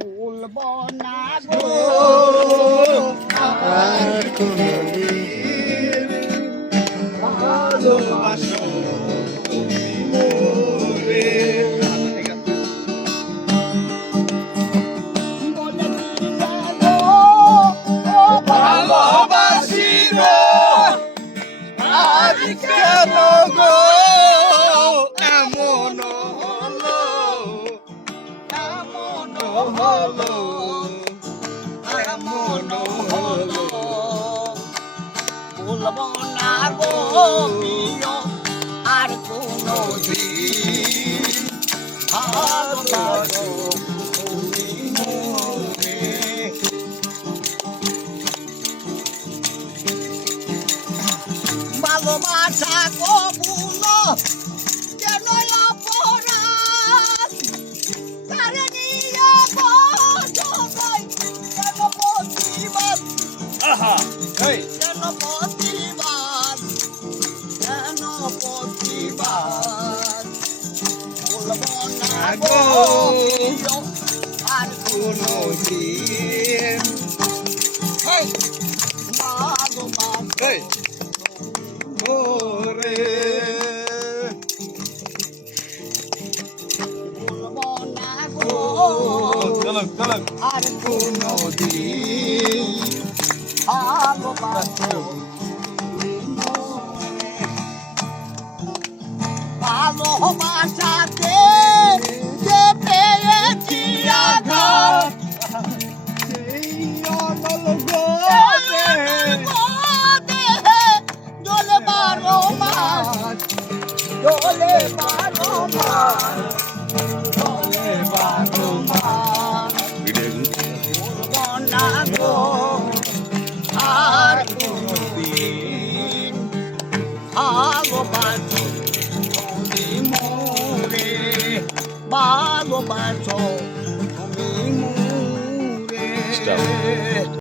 বলবো না গো আর কোনদিন ভালোবাসো তুমি মোরে। মনে দিলে গো ও ভালোবাসি গো আজ কেন গো এমন হলো, এমন হলো, এমন হলো। বলবো না গো প্রিয় আর কোনো দিন ভালোবাসো তুমি মোরে। ভালোবাসা কবুলো কেন অপরাধ তারে নিয়ে বসবাই কেন প্রতিবাদ আহা এই কেন প্রতিবাদ কেন প্রতিবাদ বলবো না গো প্রিয় আর কোনো কোনদিন এই ভালোবাসা এই মোরে। বলবো না গো চলো চলো আর কোনদিন ভালোবাসো ভালোবাসাতে যে পেয়েছি আঘাত সেই অনল গো দেহে দোলে বারো মাস দোলে বারো মাস দোলে বারো মাস বলবো না গো আর কোনদিন ভালোবাসো তুমি মোরে ভালোবাসো তুমি মোরে